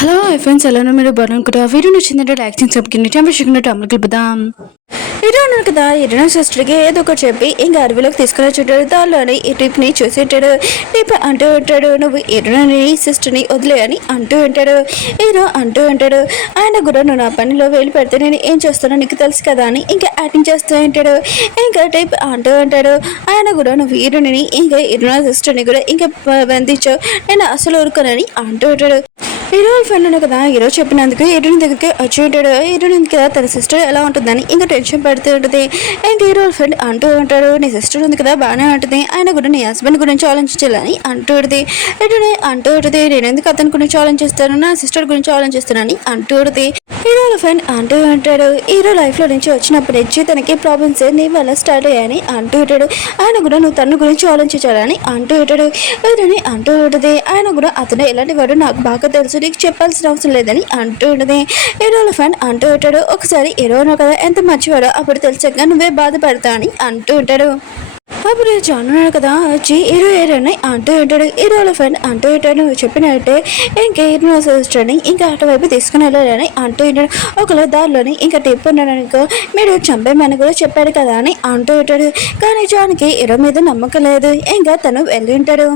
Hello friends, ఎలానో మీరు బాగున్నాను. వీడియో నచ్చిందంటే లైక్ చేసి సబ్స్క్రైబ్ చేయండి. అమలు కలుపుదాం. వీడియో ఉన్నారు కదా, ఇరవై సిస్టర్కి ఏదో ఒకటి చెప్పి ఇంకా అడవిలోకి తీసుకుని వచ్చేటాడు. దానిలోని ఈ టిప్ని చూసేటాడు. టిప్ అంటూ ఉంటాడు, నువ్వు ఇరుని సిస్టర్ని వదిలే అని అంటూ ఉంటాడు. హీరో అంటూ ఉంటాడు, ఆయన కూడా నువ్వు నా పనిలో వేలు పెడితే నేను ఏం చేస్తానో నీకు తెలుసు కదా అని ఇంకా యాక్టింగ్ చేస్తూ ఉంటాడు. ఇంకా టిప్ అంటూ ఉంటాడు, ఆయన కూడా నువ్వు హీరోని ఇంకా ఇరున సిస్టర్ని కూడా ఇంకా బంధించావు, నేను అసలు ఊరుకోనని అంటూ ఉంటాడు. హీరో ఫ్రెండ్ కదా, హీరో చెప్పినందుకు హీరోయిన్ దగ్గరికి వచ్చి ఉంటాడు. హీరోయిన్ కదా తన సిస్టర్ ఎలా ఉంటుందని ఇంకా టెన్షన్ పడుతూ ఉంటుంది. ఇంకా హీరో ఫ్రెండ్ అంటూ ఉంటాడు, నీ సిస్టర్ ఉంది కదా బాగానే ఉంటుంది, ఆయన కూడా నీ హస్బెండ్ గురించి ఆలోచించాలని అంటూ ఉంటుంది. హీరోని అంటూ ఉంటుంది, నేను ఎందుకు అతని గురించి ఆలోచిస్తాను, నా సిస్టర్ గురించి ఆలోచిస్తానని అంటూ ఉంటుంది. హీరో ఫ్రెండ్ అంటూ ఉంటాడు, హీరో లైఫ్లో నుంచి వచ్చినప్పటి నుంచి తనకి ప్రాబ్లమ్స్ నీ వల్ల స్టార్ట్ అయ్యాయని అంటూ ఉంటాడు. ఆయన కూడా నువ్వు తన గురించి ఆలోచించాలని అంటూ ఉంటాడు. హీరోని అంటూ ఉంటుంది, ఆయన కూడా అతను ఎలాంటి వాడు నాకు బాగా తెలుసు, నీకు చెప్పాల్సిన అవసరం లేదని అంటూ ఉంటుంది. హీరోల ఫ్రెండ్ అంటూ ఉంటాడు, ఒకసారి హీరోను కదా ఎంత మంచివాడో అప్పుడు తెలిసాక నువ్వే బాధపడతా అని అంటూ ఉంటాడు. అప్పుడు జాన్ ఉన్నాడు కదా, వచ్చి హీరోని అంటూ ఉంటాడు. హీరోల ఫ్రెండ్ అంటూ ఉంటాడు, నువ్వు చెప్పినట్టే ఇంకా హీరో సిస్టర్ని ఇంకా అటువైపు తీసుకుని వెళ్ళాలని అంటూ ఉంటాడు. ఒకవేళ దారిలోని ఇంకా టిప్ ఉన్నాడు అనుకో, మీరు చంపేమని కూడా చెప్పాడు కదా అని అంటూ ఉంటాడు. కానీ జాన్కి హీరో మీద నమ్మకం లేదు, ఇంకా తను వెళ్ళి ఉంటాడు.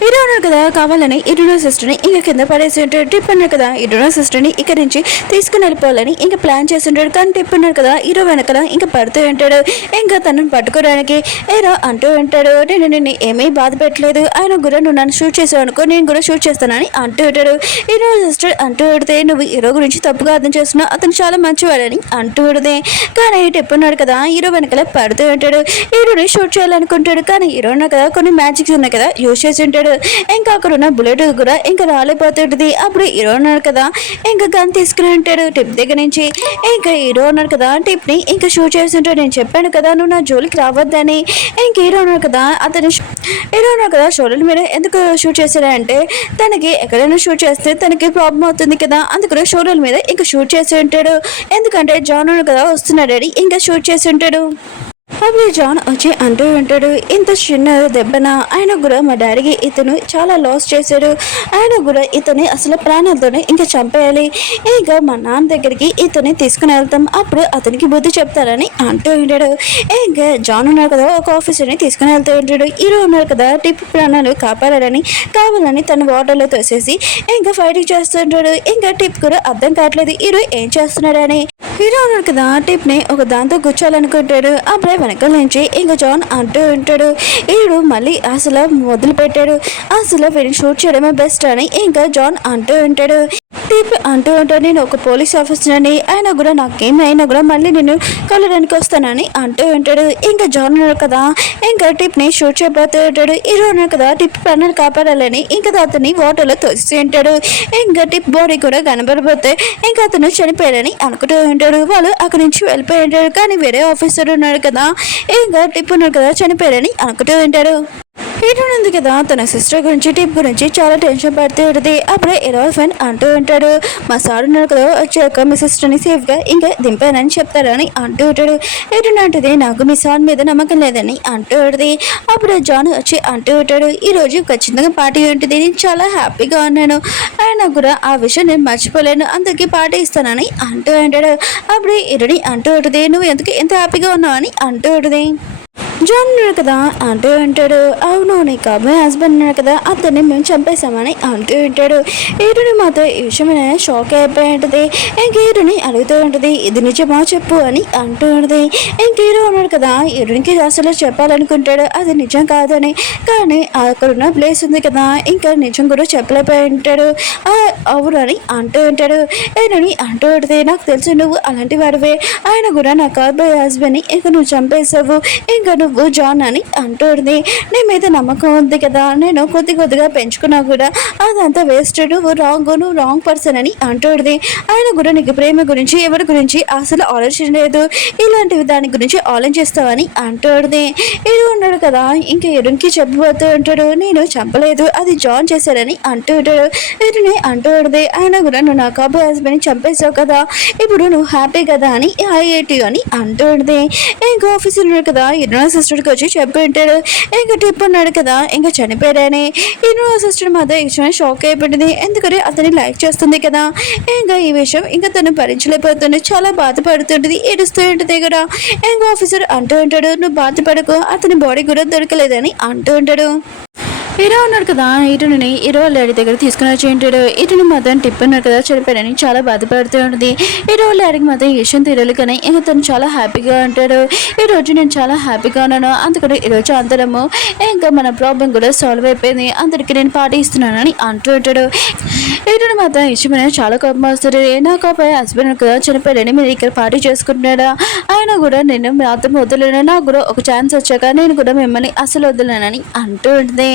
హీరో ఉన్నాడు కదా, కావాలని హీరో సిస్టర్ని ఇంకా కింద పడేసి ఉంటాడు. టిప్ ఉన్నాడు కదా, హీరో సిస్టర్ని ఇక్కడి నుంచి తీసుకుని వెళ్ళిపోవాలని ఇంకా ప్లాన్ చేసి ఉంటాడు. కానీ టిప్ ఉన్నాడు కదా, హీరో వెనకాల ఇంకా పడుతూ ఉంటాడు. ఇంకా తనను పట్టుకోవడానికి హీరో అంటూ ఉంటాడు, నేను నిన్ను ఏమీ బాధ పెట్టలేదు, ఆయన కూడా నువ్వు నన్ను షూట్ చేసావు అనుకో, నేను కూడా షూట్ చేస్తానని అంటూ ఉంటాడు. హీరో సిస్టర్ అంటూ ఉడితే, నువ్వు హీరో గురించి తప్పుగా అర్థం చేస్తున్నావు, అతను చాలా మంచివాడని అంటూ ఉడితే. కానీ టిప్ ఉన్నాడు కదా, హీరో వెనకాల పడుతూ ఉంటాడు. హీరోని షూట్ చేయాలనుకుంటాడు. కానీ హీరో ఉన్నాడు కదా, కొన్ని మ్యాజిక్స్ ఉన్నాయి కదా యూజ్ చేసి ఉంటాడు. ఇంకా అక్కడ ఉన్న బుల్లెట్ కూడా ఇంకా రాలిపోతుంటది. అప్పుడు హీరో ఉన్నాడు కదా, ఇంకా గన్ తీసుకుని ఉంటాడు టిప్ దగ్గర నుంచి. ఇంకా హీరో ఉన్నాడు కదా, టిప్ ని ఇంకా షూట్ చేసి ఉంటాడు. నేను చెప్పాను కదా నువ్వు నా జోలికి రావద్దని. ఇంకా హీరో ఉన్నాడు కదా, అతను హీరో ఉన్నాడు కదా, షోల్డర్ మీద ఎందుకు షూట్ చేశాడంటే తనకి ఎక్కడైనా షూట్ చేస్తే తనకి ప్రాబ్లం అవుతుంది కదా, అందుకని షోల్డర్ మీద ఇంకా షూట్ చేసి ఉంటాడు. ఎందుకంటే జాన్ ఉన్నాడు కదా వస్తున్నాడని ఇంకా షూట్ చేసి ఉంటాడు. అప్పుడు జాన్ వచ్చి అంటూ ఉంటాడు, ఇంత చిన్న దెబ్బన ఆయన కూడా మా డాడీకి ఇతను చాలా లాస్ చేశాడు, ఆయన కూడా ఇతని అసలు ప్రాణాలతోనే ఇంకా చంపేయాలి, ఇంకా మా నాన్న దగ్గరికి ఇతని తీసుకుని వెళ్తాం, అప్పుడు అతనికి బుద్ధి చెప్తారని అంటూ ఉంటాడు. ఇంకా జాన్ ఉన్నాడు కదా, ఒక ఆఫీసర్ని తీసుకుని వెళ్తూ ఉంటాడు. హీరో ఉన్నాడు కదా, టిప్ ప్రాణాలు కాపాడాలని కావాలని తన వాటర్లో తోసేసి ఇంకా ఫైటింగ్ చేస్తుంటాడు. ఇంకా టిప్ కూడా అర్థం కావట్లేదు హీరో ఏం చేస్తున్నాడని. హీరో ఉన్నాడు కదా, టిప్ ని ఒక దాంతో కూర్చోాలనుకుంటాడు. అప్పుడే వెనకాల నుంచి ఇంకా జాన్ అంటూ ఉంటాడు, వీడు మళ్ళీ అసలు మొదలు పెట్టాడు, అసలు వీడిని షూట్ చేయడమే బెస్ట్ అని ఇంకా జాన్ అంటూ ఉంటాడు. టిప్ అంటూ ఉంటాడు, నేను ఒక పోలీస్ ఆఫీసర్ అని, ఆయన కూడా నాకేం అయినా కూడా మళ్ళీ నేను కలడానికి వస్తానని అంటూ ఉంటాడు. ఇంకా జాన్ ఉన్నాడు కదా, ఇంకా టిప్ ని షూట్ చేయబోతూ ఉంటాడు. హీరో ఉన్నాడు కదా, టిప్ ప్రాణాలు కాపాడాలని ఇంకా అతన్ని వాటర్లో తోసి ఉంటాడు. ఇంకా టిప్ బాడీ కూడా కనబడిపోతే ఇంకా అతను చనిపోయాడని అనుకుంటూ ఉంటాడు. వాళ్ళు అక్కడి నుంచి వెళ్ళిపోయి ఉంటాడు. కానీ వేరే ఆఫీసర్ ఉన్నాడు కదా, ఇంకా టిప్ ఉన్నాడు కదా చనిపోయాడని అనుకుంటూ ఉంటాడు. హీరో ఉంది కదా, తన సిస్టర్ గురించి టిప్ గురించి చాలా టెన్షన్ పడుతూ ఉంటుంది. అప్పుడే హీరో ఫ్రెండ్ అంటూ ఉంటాడు, మా సార్ ఉన్నాడు కదా వచ్చాక మీ సిస్టర్ని సేఫ్గా ఇంకా దింపానని చెప్తారని అంటూ ఉంటాడు. ఏంటంటే నాకు మీ సార్ మీద నమ్మకం లేదని అంటూ ఉంటుంది. అప్పుడు జాన్ వచ్చి అంటూ ఉంటాడు, ఈరోజు ఖచ్చితంగా పార్టీ ఉంటుంది, నేను చాలా హ్యాపీగా ఉన్నాను, ఆయన కూడా ఆ విషయం నేను మర్చిపోలేను, అందరికీ పార్టీ ఇస్తానని అంటూ ఉంటాడు. అప్పుడు హీరోని అంటూ ఉంటుంది, నువ్వు ఎందుకు ఎంత హ్యాపీగా ఉన్నావు అని అంటూ ఉంటుంది. జాన్ ఉన్నాడు కదా అంటూ ఉంటాడు, అవును నీ కాబోయే హస్బెండ్ ఉన్నాడు కదా అతన్ని మేము చంపేశామని అంటూ ఉంటాడు. హీరోని మాతో ఈ విషయం షాక్ అయిపోయి ఉంటుంది. ఇంక హీరోని అడుగుతూ ఉంటుంది, ఇది నిజమా చెప్పు అని అంటూ ఉంటుంది. ఇంక హీరో ఉన్నాడు కదా, హీరోనికి అసలు చెప్పాలనుకుంటాడు అది నిజం కాదని, కానీ అక్కడ ఉన్న ప్లేస్ ఉంది కదా ఇంకా నిజం కూడా చెప్పలేకపోయి ఉంటాడు. అవును అని అంటూ ఉంటాడు. హీరోని అంటూ ఉంటుంది, నాకు తెలుసు నువ్వు అలాంటి వాడివే, ఆయన కూడా నా కాబోయే హస్బెండ్ని ఇంకా నువ్వు చంపేశావు, ఇంకా నువ్వు జాన్ అని అంటుంది. నీ మీద నమ్మకం ఉంది కదా, నేను కొద్దిగా పెంచుకున్నా కూడా అదంతా వేస్ట్, నువ్వు రాంగ్ పర్సన్ అని అంటుంది. ఆయన కూడా నీకు ప్రేమ గురించి ఎవరి గురించి అసలు ఆలోచించలేదు, ఇలాంటివి దాని గురించి ఆలోచిస్తావని అంటుంది. ఇది ఉన్నాడు కదా, ఇంకా ఎరునికి చెప్పబోతూ ఉంటాడు, నేను చంపలేదు అది జాన్ చేశాడని అంటూ ఉంటాడు. వీరిని అంటూ ఉంటుంది, ఆయన కూడా నువ్వు నా కాబోయే హస్బెండ్ని చంపేశావు కదా, ఇప్పుడు నువ్వు హ్యాపీ కదా అని ఐఐటి అని అంటూ ఉంటుంది. ఇంకా ఆఫీసులో ఉన్నాడు కదా, సిస్టర్కి వచ్చి చెప్పి ఉంటాడు. ఇంకా టిప్ ఉన్నాడు కదా ఇంకా చనిపోయాడని. హీరో సిస్టర్ మాత్రం ఇష్టమైన షాక్ అయిపోయింది. ఎందుకంటే అతన్ని లైక్ చేస్తుంది కదా. ఇంకా ఈ విషయం ఇంకా తను భరించలేకపోతుంది. చాలా బాధపడుతుంటుంది, ఏడుస్తూ ఉంటుంది కూడా. ఇంకా ఆఫీసర్ అంటూ ఉంటాడు, నువ్వు బాధపడకు, అతని బాడీ కూడా దొరకలేదని అంటూ ఉంటాడు. హీరో ఉన్నాడు కదా, హీరోని హీరో డాడీ దగ్గర తీసుకుని వచ్చి ఉంటాడు. హీరోని మాత్రం టిప్ ఉన్నాడు కదా చనిపోయాడని చాలా బాధపడుతూ ఉంటుంది. హీరో డాడీకి మాత్రం ఈ విషయం తెలియదు కానీ ఇంకా తను చాలా హ్యాపీగా ఉంటాడు. ఈ రోజు నేను చాలా హ్యాపీగా ఉన్నాను, అందుకని ఈరోజు అందరము ఇంకా మన ప్రాబ్లం కూడా సాల్వ్ అయిపోయింది, అందరికి నేను పార్టీ ఇస్తున్నానని అంటూ ఉంటాడు. హీరోని మాత్రం ఇష్టమైన చాలా కోపం వస్తుంది. నా కోపం హస్బెండ్ కదా చనిపోయాడని మీరు ఇక్కడ పార్టీ చేసుకుంటున్నాడా, ఆయన కూడా నేను మాత్రం వద్దులేను, నాకు కూడా ఒక ఛాన్స్ వచ్చాక నేను కూడా మిమ్మల్ని అసలు వద్దులేనని అంటూ ఉంటుంది.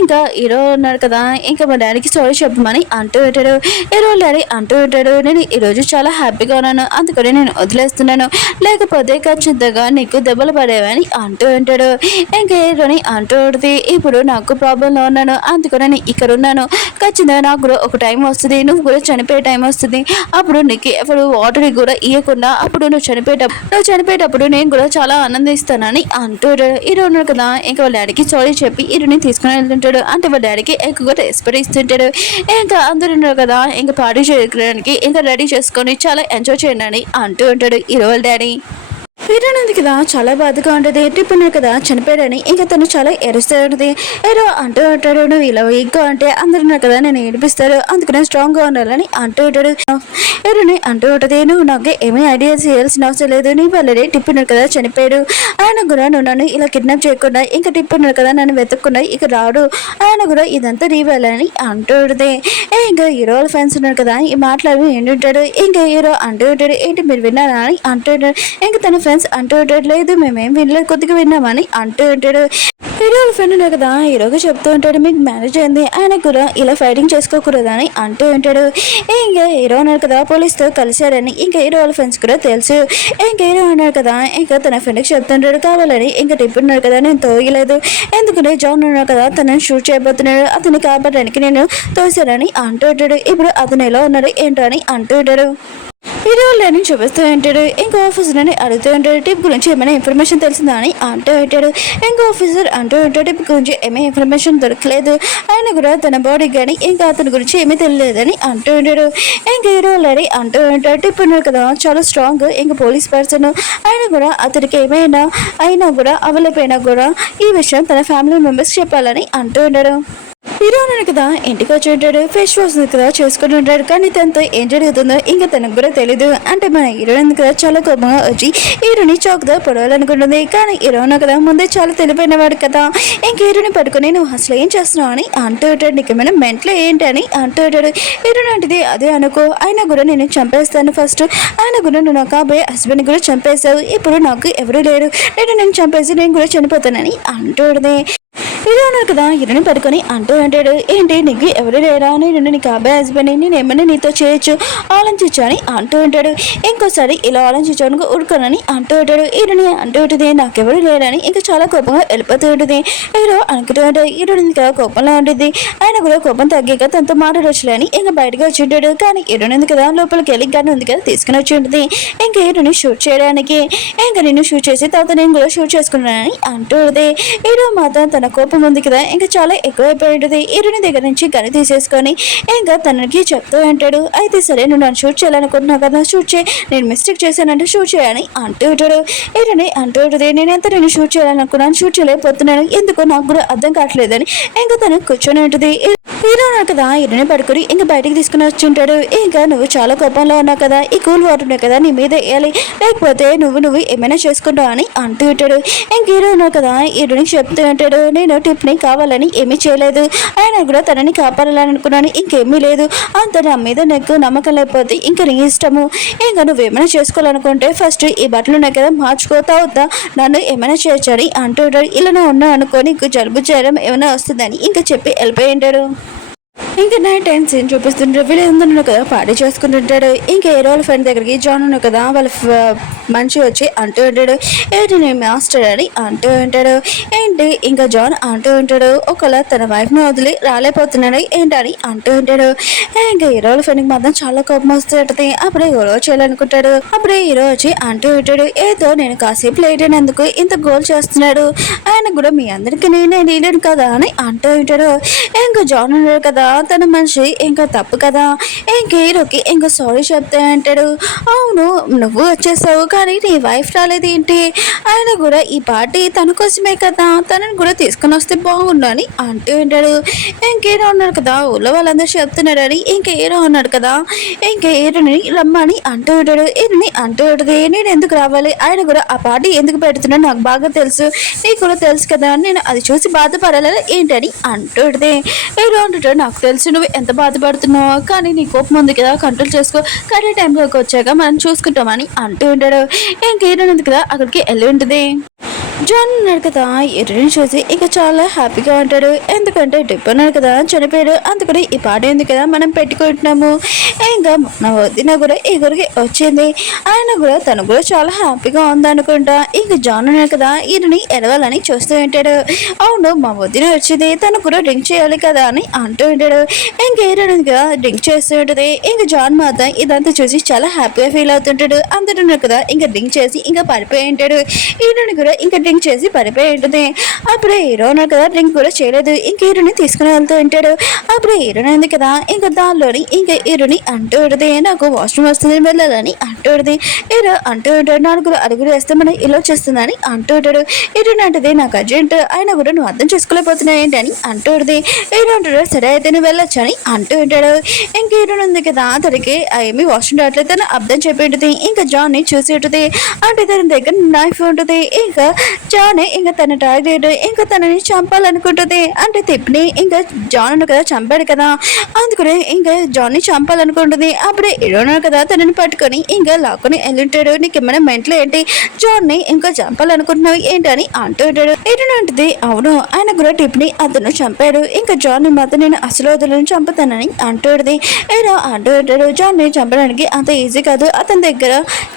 ఇంకా హీరో ఉన్నాడు కదా, ఇంకా మా డాడీకి సారీ చెప్పమని అంటూ ఉంటాడు. హీరో డాడీ అంటూ ఉంటాడు, నేను ఈరోజు చాలా హ్యాపీగా ఉన్నాను, అందుకని నేను వదిలేస్తున్నాను, లేకపోతే ఖచ్చితంగా నీకు దెబ్బలు పడేవని అంటూ ఉంటాడు. ఇంకా హీరోని అంటూ ఉంటుంది, ఇప్పుడు నాకు ప్రాబ్లంలో ఉన్నాను, అందుకని నేను ఇక్కడ ఉన్నాను, ఖచ్చితంగా నాకు కూడా ఒక టైం వస్తుంది, నువ్వు కూడా చనిపోయే టైం వస్తుంది, అప్పుడు నీకు ఎవరు వాటర్ కూడా ఇవ్వకుండా అప్పుడు నువ్వు చనిపోయేటప్పుడు నేను కూడా చాలా ఆనందిస్తానని అంటూ హీరో ఉన్నాడు కదా. ఇంకా వాళ్ళ డాడీకి సారీ చెప్పి హీరోని తీసుకుని వెళ్తుంటాడు. అంటే వాళ్ళ డాడీకి ఎక్కువగా రెస్పెక్ట్ ఇస్తుంటాడు. ఇంకా అందరూ ఉన్నారు కదా, ఇంకా పార్టీ చేయడానికి ఇంకా రెడీ చేసుకొని చాలా ఎంజాయ్ చేయండి అని అంటూ ఉంటాడు హీరో వాళ్ళ డాడీ. హీరోనంది కదా చాలా బాధగా ఉంటుంది. ట్రిప్ ఉన్నారు కదా చనిపోయాడని ఇంకా తను చాలా ఎరుస్తూ ఉంటుంది. హీరో అంటూ ఉంటాడు, నువ్వు ఇలా వీక్గా అంటే అందరు ఉన్నారు కదా నేను ఏడిపిస్తారు, అందుకనే స్ట్రాంగ్గా ఉండాలని అంటూ ఉంటాడు. హీరోని అంటూ ఉంటుంది, నువ్వు నాకు ఏమీ ఐడియాస్ చేయాల్సిన అవసరం లేదు, నీ వల్లనే టిప్ ఉన్నారు కదా చనిపోయాడు, ఆయన కూడా నువ్వు నన్ను ఇలా కిడ్నాప్ చేయకుండా ఇంకా టిప్ ఉన్నారు కదా నన్ను వెతకకుండా ఇక రాడు, ఆయన కూడా ఇదంతా నీ వల్లని అంటూ ఉంటుంది. ఇంకా హీరో వాళ్ళ ఫ్యాన్స్ ఉన్నారు కదా ఈ మాట్లాడి ఏంటుంటాడు. ఇంకా హీరో అంటూ ఉంటాడు, ఏంటి మీరు విన్నారా అని అంటూ ఉంటాడు. ఇంకా తన ఫ్రెండ్స్ అంటూ ఉంటాడు, లేదు మేమేం వినలేదు, కొద్దిగా విన్నామని అంటూ ఉంటాడు. హీరో ఫ్రెండ్ ఉన్నారు కదా హీరోగా చెప్తూ ఉంటాడు, మీకు మ్యారేజ్ అయింది, ఆయన కూడా ఇలా ఫైటింగ్ చేసుకోకూడదని అంటూ ఉంటాడు. ఇంకా హీరో ఉన్నారు కదా పోలీస్తో కలిశారని ఇంకా హీరో వాళ్ళ ఫ్రెండ్స్ కూడా తెలుసు. ఇంకా హీరో ఉన్నారు కదా ఇంకా తన ఫ్రెండ్కి చెప్తుంటాడు, కావాలని ఇంకా టిప్ ఉన్నారు కదా నేను తోయలేదు, ఎందుకంటే జాన్ ఉన్నారు కదా తనని షూట్ చేయబోతున్నాడు, అతన్ని కాపాడడానికి నేను తోసానని అంటూ ఉంటాడు. ఇప్పుడు అతను ఎలా ఉన్నాడు ఏంటో అని అంటూ ఉంటాడు. హీరో లేని చూపిస్తూ ఉంటాడు. ఇంకా ఆఫీసర్ అని అడుగుతూ ఉంటాడు, టిప్ గురించి ఏమైనా ఇన్ఫర్మేషన్ తెలిసిందా అని అంటూ ఉంటాడు. ఇంకా ఆఫీసర్ అంటూ ఉంటాడు, టిప్ గురించి ఏమీ ఇన్ఫర్మేషన్ దొరకలేదు, ఆయన కూడా తన బాడీ కానీ ఇంకా అతని గురించి ఏమీ తెలియలేదని అంటూ ఉంటాడు. ఇంకా హీరో లేని అంటూ ఉంటాడు, టిప్ ఉన్నాడు కదా చాలా స్ట్రాంగ్ ఇంకా పోలీస్ పర్సన్, ఆయన కూడా అతనికి ఏమైనా అయినా కూడా అవ్వలేకపోయినా కూడా ఈ విషయం తన ఫ్యామిలీ మెంబర్స్ చెప్పాలని అంటూ ఉంటాడు. హీరో కదా ఇంటికి వచ్చి ఉంటాడు, ఫేస్ వాష్ కదా చేసుకుని ఉంటాడు, కానీ తనతో ఏం జరుగుతుందో ఇంకా తనకు కూడా తెలీదు. అంటే మన హీరోయిన్ కదా చాలా కోపంగా వచ్చి హీరోని చాకుతో పొడవాలనుకుంటుంది, కానీ హీరోయిన్ కదా ముందే చాలా తెలిపోయినవాడు కదా. ఇంక హీరోని పట్టుకుని నువ్వు అసలు ఏం చేస్తున్నావు అని అంటూ ఉంటాడు, నీకు ఏమైనా మెంట్లో ఏంటి అని అంటూ ఉంటాడు. హీరోయిన్ అంటది, అదే అనుకో, అయినా కూడా నేను చంపేస్తాను ఫస్ట్, ఆయన కూడా నువ్వు నా కాబోయే హస్బెండ్ కూడా చంపేశావు, ఇప్పుడు నాకు ఎవరు లేరు, నేను చంపేసి నేను కూడా చనిపోతానని అంటూ ఉంటుంది. హీరో ఉన్నారు కదా హీరోని పట్టుకొని అంటూ అంటాడు, ఏంటి నీకు ఎవరు లేరా, నేను నీకు అబ్బాయి హస్బెండ్, నేను ఏమైనా నీతో చేయొచ్చు ఆలోచించు అని అంటూ ఉంటాడు. ఇంకోసారి ఇలా ఆలోచించాను ఉడుకోనని అంటూ ఉంటాడు. హీరోని అంటూ ఉంటుంది, నాకెవరు లేరని ఇంకా చాలా కోపంగా వెళ్ళిపోతూ ఉంటుంది. హీరో అనుకుంటూ ఉంటాడు, హీరోని కదా కోపంలో ఉంటుంది, ఆయన కూడా కోపం తగ్గాక తనతో మాట్లాడొచ్చులేని ఇంకా బయటకు వచ్చి ఉంటాడు. కానీ హీరోని కదా లోపలికి వెళ్ళి గన్ను ఉంది కదా తీసుకుని వచ్చి ఉంటుంది. ఇంకా హీరోని షూట్ చేయడానికి ఇంకా నేను షూట్ చేసి తర్వాత నేను కూడా షూట్ చేసుకున్నానని అంటూ ఉంటుంది. హీరో మాత్రం తన కోపం ఉంది కదా ఇంకా చాలా ఎక్కువైపోయి ఉంటుంది. హీరోని దగ్గర నుంచి గని తీసేసుకొని ఇంకా తనకి చెప్తూ ఉంటాడు, అయితే సరే నువ్వు నన్ను షూట్ చేయాలనుకుంటున్నావు కదా షూట్ చేయి, నేను మిస్టేక్ చేశానంటే షూట్ చేయని అంటూ ఉంటాడు. హీరోని అంటూ ఉంటుంది, నేనెంత నేను షూట్ చేయాలనుకున్నాను షూట్ చేయలేకపోతున్నాను, ఎందుకో నాకు కూడా అర్థం కావట్లేదని ఇంకా తను కూర్చొని ఉంటుంది. హీరో ఉన్నాడు కదా హీరోని పడుకొని ఇంకా బయటికి తీసుకుని వచ్చి ఉంటాడు. ఇంకా నువ్వు చాలా కోపంలో ఉన్నావు కదా, ఈ కూల్ వాటర్ ఉన్నాయి కదా నీ మీద వేయాలి, లేకపోతే నువ్వు ఏమైనా చేసుకుంటావు అని అంటూ ఉంటాడు. ఇంక హీరో ఉన్నావు కదా హీరోని చెప్తూ ఉంటాడు, నేను టిప్ని కావాలని ఏమీ చేయలేదు, ఆయన కూడా తనని కాపాడాలని అనుకున్నాను, ఇంకేమీ లేదు, అంత నా మీద నాకు నమ్మకం లేకపోతే ఇంకా నీ ఇష్టము, ఇంకా నువ్వేమైనా చేసుకోవాలనుకుంటే ఫస్ట్ ఈ బట్టలు ఉన్నాయి కదా మార్చుకోతా వద్దా, నన్ను ఏమైనా చేయొచ్చని అంటూ ఉంటాడు. ఇలా ఉన్నా అనుకో నీకు జలుబు చేయడం ఏమైనా వస్తుందని ఇంకా చెప్పి వెళ్ళిపోయి ఉంటాడు. ఇంకా నైట్ టైం సీన్ చూపిస్తుంటారు. వీళ్ళందరూ కదా పార్టీ చేసుకుంటుంటాడు. ఇంకా హీరో వాళ్ళ ఫ్రెండ్ దగ్గరికి జాన్ ఉన్నాడు కదా, వాళ్ళ మనిషి వచ్చి అంటూ ఉంటాడు, ఏంటి నేను మాస్టర్ అని అంటూ ఉంటాడు. ఏంటి ఇంకా జాన్ అంటూ ఉంటాడు, ఒకవేళ తన వైఫ్ని వదిలి రాలేకపోతున్నాడు ఏంటని అంటూ ఉంటాడు. ఇంకా హీరో వాళ్ళ ఫ్రెండ్కి మాత్రం చాలా కోపం వస్తుంటది. అప్పుడే హీరో చేయాలనుకుంటాడు. అప్పుడే హీరో వచ్చి అంటూ ఉంటాడు, ఏదో నేను కాసేపు లేట్ అయినందుకు ఇంత గోల్ చేస్తున్నాడు, ఆయన కూడా మీ అందరికీ నేనే నీలేను కదా అని అంటూ ఉంటాడు. ఇంకా జాన్ ఉన్నాడు కదా, తన మనిషి ఇంకా తప్పు కదా, ఇంక హీరోకి ఇంకా సారీ చెప్తా అంటాడు. అవును నువ్వు వచ్చేసావు కానీ నీ వైఫ్ రాలేదు ఏంటి, ఆయన కూడా ఈ పార్టీ తన కోసమే కదా, తనని కూడా తీసుకుని వస్తే బాగుండు అని అంటూ ఉంటాడు. ఇంక హీరో ఉన్నాడు కదా, ఊళ్ళో వాళ్ళందరూ చెప్తున్నాడని ఇంక హీరో ఉన్నాడు కదా, ఇంక హీరోని రమ్మని అంటూ ఉంటాడు. హీరోని అంటూ ఉంటుంది, నేను ఎందుకు రావాలి, ఆయన కూడా ఆ పార్టీ ఎందుకు పెడుతున్నాడు నాకు బాగా తెలుసు, నీకు కూడా తెలుసు కదా, నేను అది చూసి బాధపడాలి ఏంటని అంటూ ఉంటుంది. హీరో అంటుంటాడు, నాకు తెలుసు నువ్వు ఎంత బాధపడుతున్నావు, కానీ నీ కోపం ఉంది కదా కంట్రోల్ చేసుకో, కరెక్ట్ టైంలోకి వచ్చాక మనం చూసుకుంటామని అంటూ ఉంటాడు. ఇంక హీరోయిన్ ఉంది కదా అక్కడికి వెళ్ళి ఉంటుంది. జాన్ ఉన్నాడు కదా, ఎర్రని చూసి ఇంకా చాలా హ్యాపీగా ఉంటాడు. ఎందుకంటే డిప్ ఉన్నాడు కదా చనిపోయాడు, అందుకని ఈ పాట ఎందుకు కదా మనం పెట్టుకుంటున్నాము. ఇంకా నా వదిన కూడా ఈ గురికి వచ్చింది, ఆయన కూడా తను కూడా చాలా హ్యాపీగా ఉందనుకుంటా. ఇంకా జాన్ ఉన్నాడు కదా, ఈయనని ఎడవాలని చూస్తూ ఉంటాడు. అవును మా వదిన వచ్చింది, తను కూడా డ్రింక్ చేయాలి కదా అని అంటూ ఉంటాడు. ఇంకా హీరోయిన్గా డ్రింక్ చేస్తూ ఉంటుంది. ఇంకా జాన్ మాత్రం ఇదంతా చూసి చాలా హ్యాపీగా ఫీల్ అవుతుంటాడు. అందరున్నారు కదా ఇంకా డ్రింక్ చేసి ఇంకా పడిపోయి ఉంటాడు. హీరోయిన్ కూడా ఇంకా డ్రింక్ చేసి పడిపోయి ఉంటుంది. అప్పుడే హీరో ఉన్నాడు కదా, డ్రింక్ కూడా చేయలేదు. ఇంక హీరోని తీసుకుని వెళ్తూ ఉంటాడు. అప్పుడే హీరోయిన్ ఉంది కదా, ఇంకా దానిలోని ఇంకా హీరోని అంటూ ఉంటుంది, నాకు వాష్రూమ్ వస్తుంది వెళ్ళాలని అంటూ ఉంటుంది. హీరో అంటూ ఉంటాడు, 4 అడుగులు వేస్తే మనం ఇలా చేస్తుందని అంటూ ఉంటాడు. హీరోయిన్ అంటది, నాకు అర్జెంట్ అయినా కూడా నువ్వు అర్థం చేసుకోలేకపోతున్నావు ఏంటి అని అంటూ ఉంటుంది. హీరో అంటాడు, సరే అయితే నువ్వు వెళ్ళొచ్చు అని అంటూ ఉంటాడు. ఇంక హీరోయిన్ ఉంది కదా, తనకి ఏమి వాష్రూమ్ రావట్లేదు తను అర్థం చెప్పి ఉంటుంది. ఇంకా జాన్ని చూసి ఉంటుంది. అంటే తన దగ్గర నైఫ్ ఉంటుంది. ఇంకా జాన్ ఇంకా తన టార్గెట్ ఇంకా తనని చంపాలనుకుంటుంది. అంటే తిప్పిని ఇంకా జాన్ కదా చంపాడు కదా, అందుకనే ఇంకా జాన్ని చంపాలనుకుంటుంది. అప్పుడే హీరోను కదా తనని పట్టుకొని ఇంకా లాక్కొని వెళ్ళింటాడు. నీకు ఏమైనా మెంట్లో ఏంటి, జాన్ని ఇంకా చంపాలనుకుంటున్నావు ఏంటి అని అంటూ ఉంటాడు. హీరోన్ అంటుంది, అవును ఆయన కూడా టిప్ని అతను చంపాడు, ఇంకా జాన్ని మాత్రం నేను అసలు వదులను చంపుతానని అంటుంది. హీరో అంటూ ఉంటాడు, జాన్ని చంపడానికి అంత ఈజీ కాదు, అతని దగ్గర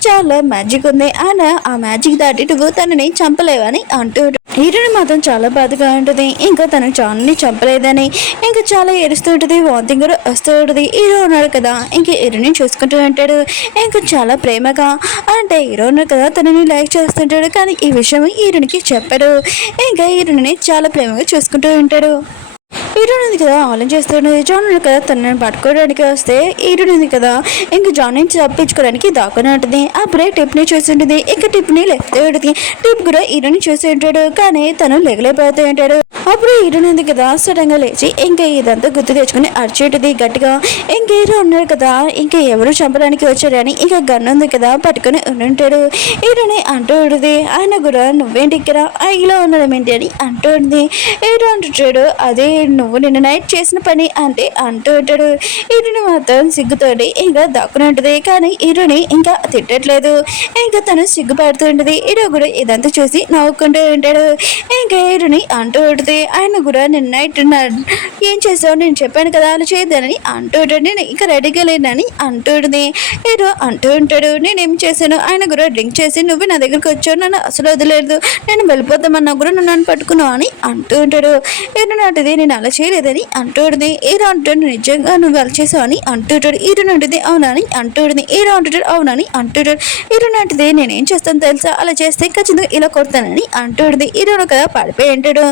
చాలా మ్యాజిక్ ఉంది, ఆయన ఆ మ్యాజిక్ దాటి నువ్వు తనని చంపలేవని అంటూ హీరోని మాత్రం చాలా బాధగా ఉంటుంది. ఇంకా తన జాన్ని చంపలేదని ఇంకా చాలా ఏడుస్తూ ఉంటుంది. వాంతింగ్ కూడా వస్తూ ఉంటుంది. హీరో ఉన్నాడు కదా, ఇంకా హీరోని చూసుకుంటూ ఉంటాడు. ఇంకా చాలా ప్రేమగా అంటే హీరో ఉన్నాడు కదా తనని లైక్ చేస్తుంటాడు, కానీ ఈ విషయం హీరోనికి చెప్పాడు. ఇంకా హీరోని చాలా ప్రేమగా చూసుకుంటూ ఉంటాడు. హీరోయిన్ ఉంది కదా ఆలోచన చేస్తుండేది. జాన్ ఉంది కదా తనని పట్టుకోవడానికి వస్తే హీరోయిన్ ఉంది కదా ఇంకా జాన్ నుంచి తప్పించుకోవడానికి దాక్కుని ఉంటుంది. అప్పుడే టిప్ని చూసి ఉంటుంది. ఇంకా టిప్ని లేపుతూ ఉంటుంది. టిప్ కూడా హీరోని చూసి ఉంటాడు, కానీ తను లేగలేకపోతూ ఉంటాడు. అప్పుడు హీరోయిన్ ఉంది కదా సడన్గా లేచి ఇంకా ఇదంతా గుర్తు తెచ్చుకుని అరిచేటుంది గట్టిగా. ఇంకా హీరో ఉన్నాడు కదా, ఇంకా ఎవరు చంపడానికి వచ్చారని ఇంకా గన్ ఉంది కదా పట్టుకొని ఉంటాడు. హీరోని అంటూ ఉంటుంది, ఆయన కూడా నువ్వేంటి ఇక్కడ ఇలా ఉండడం ఏంటి అని అంటూ ఉంటుంది. హీరో అంటుంటాడు, అదే నువ్వు నిన్న నైట్ చేసిన పని అంటే అంటూ ఉంటాడు. హీరోని మాత్రం సిగ్గుతోటి ఇంకా దాక్కుని ఉంటుంది, కానీ హీరోని ఇంకా తిట్టట్లేదు. ఇంకా తను సిగ్గుపడుతూ ఉంటుంది. హీరో కూడా ఇదంతా చూసి నవ్వుకుంటూ ఉంటాడు. ఇంకా హీరోని అంటూ ఉంటుంది, ఆయన కూడా నిన్న నైట్ ఏం చేసావు నేను చెప్పాను కదా అలా చేయొద్దని అంటూ ఉంటాడు. నేను ఇంకా రెడీగా లేనని అంటూ ఉంటుంది. హీరో అంటూ ఉంటాడు, నేనేం చేశాను, ఆయన కూడా డ్రింక్ చేసి నువ్వు నా దగ్గరికి వచ్చావు, నన్ను అసలు వదిలేదు, నేను వెళ్ళిపోతామన్నా కూడా నువ్వు నన్ను పట్టుకున్నావు అని అంటూ ఉంటాడు. హీరో నాటిది నేను అలా చేయలేదని అంటూ ఉంటుంది. హీరో అంటాడు, నిజంగా నువ్వు అలా చేసావు అని అంటూ ఉంటాడు. హీరో నాటిది అవునని అంటూ ఉంటుంది. హీరో అంటాడు, అవునని అంటుంటాడు. హీరో నాటిది నేనేం చేస్తాను తెలుసా, అలా చేస్తే ఖచ్చితంగా ఇలా కొడతానని అంటూ ఉంటుంది. హీరోను కదా పడిపోయి ఉంటాడు.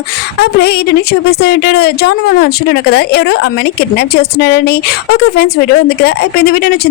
అప్పుడే హీరోని చూపిస్తూ ఉంటాడు. జాన్ వాళ్ళు అనుకుంటున్నాడు కదా ఎవరో అమ్మాయిని కిడ్నాప్ చేస్తున్నాడని. ఓకే ఫ్రెండ్స్, వీడియో ఉంది కదా అయిపోయింది. వీడియో నచ్చింది.